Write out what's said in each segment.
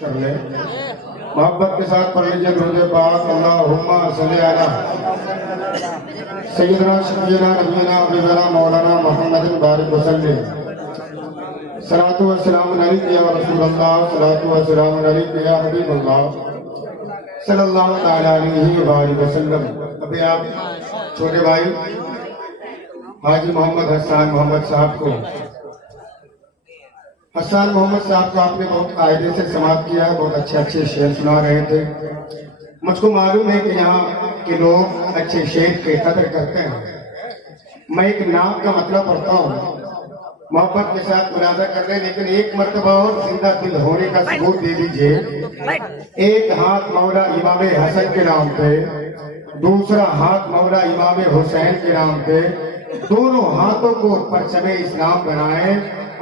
कर ले। मोहब्बत के साथ पढ़ लीजिए दुरूद पाक। अल्लाहुम्मा सल्ली अला सय्यिदना शफीना नबीना हबीबना मौलाना मुहम्मदिन बारिक वसल्लम। सलातु व सलाम अलैका या रसूलल्लाह, सलातु व सलाम अलैका या हबीबल्लाह सल्लल्लाहु तआला अलैहि वसल्लम। अभी आप छोटे भाई हाजी मोहम्मद हसन मोहम्मद साहब को आपने बहुत कायदे से समाप्त किया है। बहुत अच्छे अच्छे शेर सुना रहे थे। मुझको मालूम है कि यहाँ के लोग अच्छे शेर के कदर करते हैं। मैं एक नाम का मतलब पढ़ता हूँ मोहब्बत के साथ मुरादा करने, लेकिन एक मर्तबा और जिंदा दिल होने का सबूत दे दीजिए। एक हाथ मौला इमाम हसन के नाम पे, दूसरा हाथ मौला इमाम हुसैन के नाम पे। दोनों हाथों को परचमे इस्लाम बनाए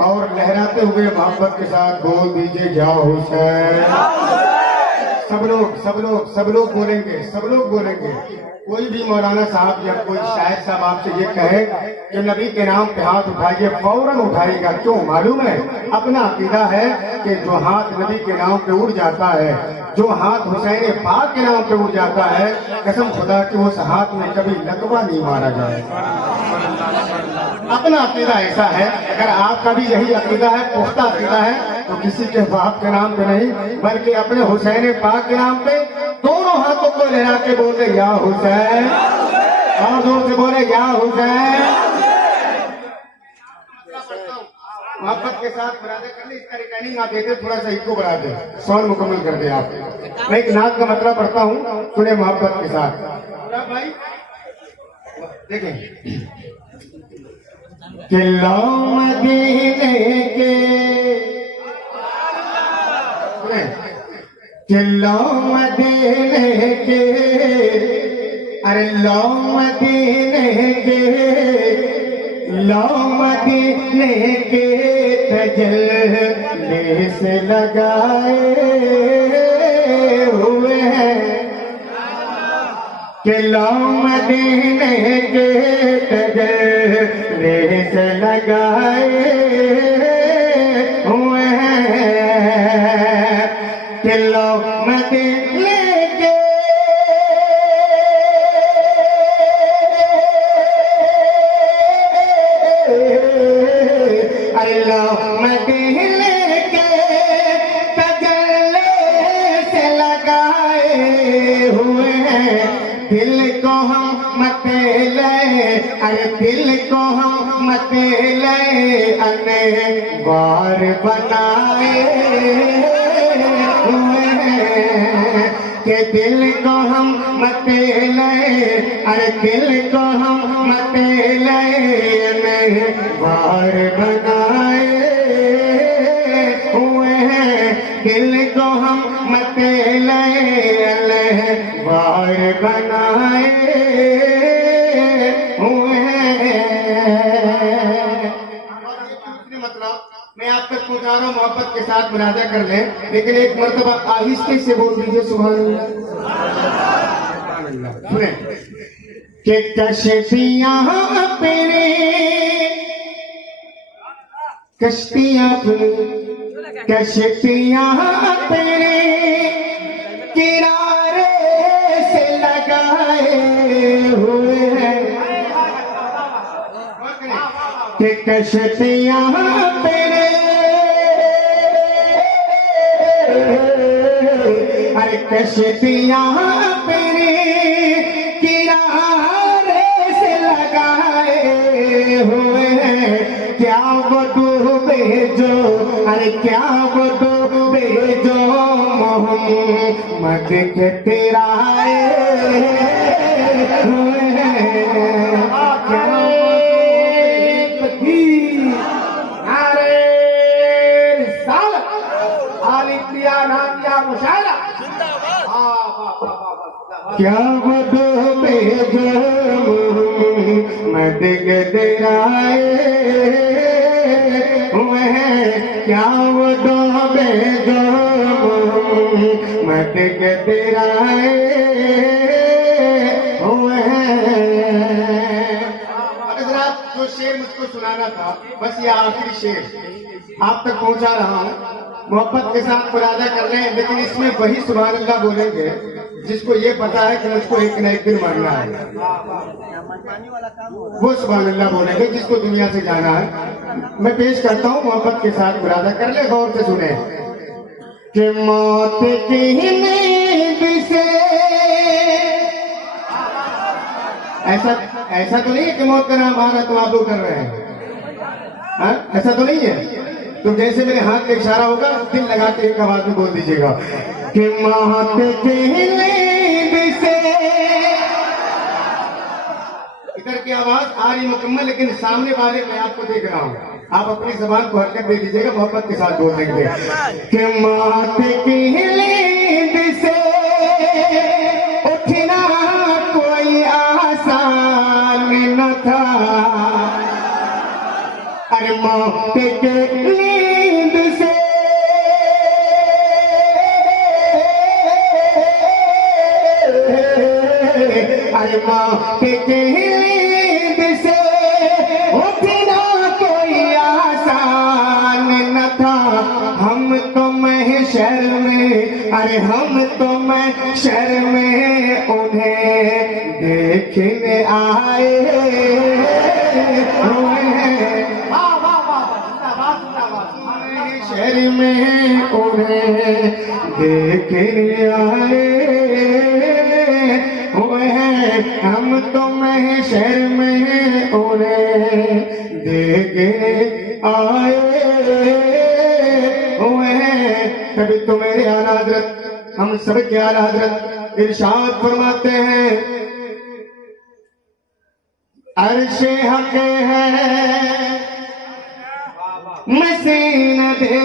और लहराते हुए मोहब्बत के साथ बोल दीजिए या हुसैन। सब लोग बोलेंगे। कोई भी मौलाना साहब या कोई शायर साहब आपसे ये कहे कि नबी के नाम पे हाथ उठाइए, फौरन उठाएगा। क्यों? मालूम है, अपना अकीदा है कि जो हाथ नबी के नाम पे उड़ जाता है, जो हाथ हुसैन पाक के नाम पे उड़ जाता है, कसम खुदा कि उस हाथ में कभी लकवा नहीं मारा जाए। अपना अकीदा ऐसा है। अगर आपका भी यही अकीदा है, पुख्ता अकीदा है, तो किसी के बाप के नाम पे नहीं बल्कि अपने हुसैन पाक के नाम पे दोनों हाथों को लहरा के बोले या हुसैन, और जोर से बोले या हुसैन। मोहब्बत के साथ मुरादे करने, इसका रिटर्निंग आप देते, थोड़ा सा इसको बढ़ा दे, सवाल मुकम्मल कर दे आप। मैं एक नात का मतलब पढ़ता हूँ, सुने मोहब्बत के साथ। भाई देखें, किला मदीने के, किला मदीने के, अरे लो मदीने के, लो मदीने के तजल्ले से लगाए हुए हैं। किला मदीने के तजल्ले से लगाए हुए हैं। किला मदीने के, अल्लाह मदीने के तजल्ले से लगाए हुए हैं। दिल को हम मत ले, अरे दिल को हम मत ले, अने बार बनाए हुए हैं। कि दिल को हम मत ले, अरे दिल को हम मत ले, अने बार बनाए हुए हैं। दिल को हम मत ले, अने बार बनाए हुए हैं। मतलब मैं आप तक पहुंचा रहा हूँ, मोहब्बत के साथ मुरादा कर ले, लेकिन एक मर्तबा आहिस्ते से बोल दीजिए सुभान अल्लाह। सुने कि कश्तियां अपने, कश्तियां अपने, कश्तियां अपने किनारे से लगाए हुए हैं। कि कश्तियां अपने, अरे कश्तियां अपने किनारे से लगाए हुए हैं। क्या वो डूबे जो, अरे क्या वो डूबे जो मोहम्मद के तिराए हुए हैं। क्या वो डूबे जो मोहम्मद के तिराए हुए हैं। क्या वो डूबे जो मोहम्मद के तिराए हुए हैं। जो शेर मुझको सुनाना था, बस ये आखिरी शेर आप तक पहुंचा रहा हूँ। मोहब्बत के साथ मुरादा कर रहे हैं, लेकिन इसमें वही सुभान अल्लाह बोलेंगे जिसको ये पता है कि मुझको एक न एक दिन मरना है। वो सुभान अल्लाह बोलेंगे जिसको दुनिया से जाना है। मैं पेश करता हूँ मोहब्बत के साथ मुरादा कर ले, गौर से सुने कि मौत की नींद से ऐसा तो नहीं है कि मौत का नाम आ रहा तो आप लोग कर रहे हैं, हाँ? ऐसा तो नहीं है। तो जैसे मेरे हाथ का इशारा होगा दिल लगा के एक आवाज में बोल दीजिएगा कि मौत की नींद से। इधर की आवाज आ रही मुकम्मल, लेकिन सामने वाले मैं आपको देख रहा हूँ, आप अपनी जबान को हरकत दे दीजिएगा, मोहब्बत के साथ बोल देंगे कि मौत की नींद से उठना कोई आसान न था। अरे मौत के नींद से अरे मौत के नींद से उठना कोई आसान न था। हम तो महशर में, अरे हम तो महशर में उन्हें देखने आए शहर में उन्हें देखने आए हुए हैं। हम तो महशर में उन्हें देखने आए हुए हैं। तभी तो मेरे आला हज़रत, हम सब के आला हज़रत इरशाद फरमाते हैं, अर्शे हक है मसीन दे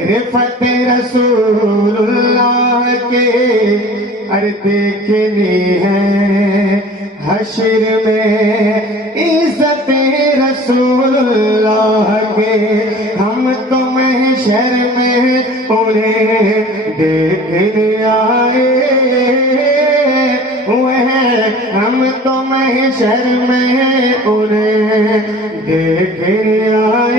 रिफत रसूलुल्लाह के। अरे देखनी है हश्र में इज्जत रसूलुल्लाह के। हम तो महशर में उन्हें देखने आए हुए हैं। हम तो महशर में उन्हें देखने आए